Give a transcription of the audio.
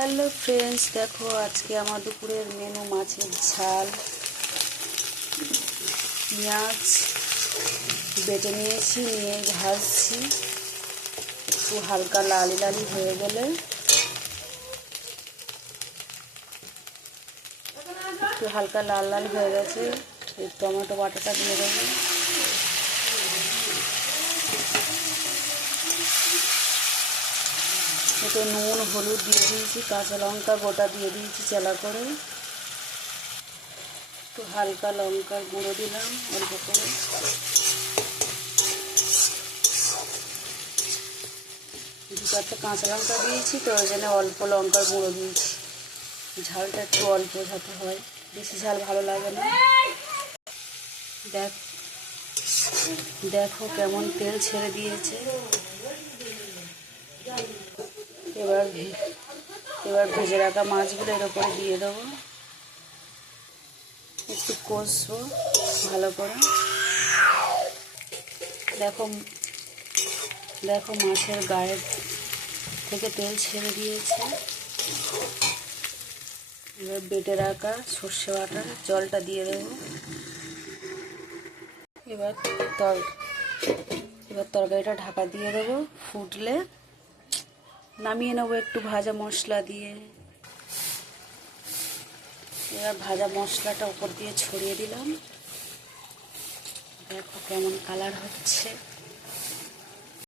Hello friends, দেখো আজকে আমার দুপুরের মেনু মাছের ঝাল। পেঁয়াজ বেটে নিয়েছি, নিয়ে ভাজছি। একটু হালকা লাল লালি হয়ে গেলে, একটু হালকা লাল লাল হয়ে গেছে, এই টমেটো বাটাটা দিয়ে দেবো। এতে নুন হলুদ দিয়ে দিয়েছি, কাঁচা লঙ্কা গোটা দিয়ে দিয়েছি চেলা করে, একটু হালকা লঙ্কার গুঁড়ো দিলাম অল্প করে, দু চারটে কাঁচা লঙ্কা দিয়েছি তো ওই জন্য অল্প লঙ্কার গুঁড়ো দিয়েছি। ঝালটা একটু অল্প যাতে হয়, বেশি ঝাল ভালো লাগে না। দেখো কেমন তেল ছেড়ে দিয়েছে। এবার ভেজে রাখা মাছগুলো এর উপরে দিয়ে দেবো, একটু কষবো ভালো করে। দেখো দেখো মাছের গায়ে থেকে তেল ছেড়ে দিয়েছে। এবার বেটে রাখা সর্ষে বাটার জলটা দিয়ে দেবো। এবার তরকারিটা ঢাকা দিয়ে দেবো, ফুটলে নামিয়ে নেবো একটু ভাজা মশলা দিয়ে। এবার ভাজা মশলাটা উপর দিয়ে ছড়িয়ে দিলাম। দেখো কেমন কালার হচ্ছে।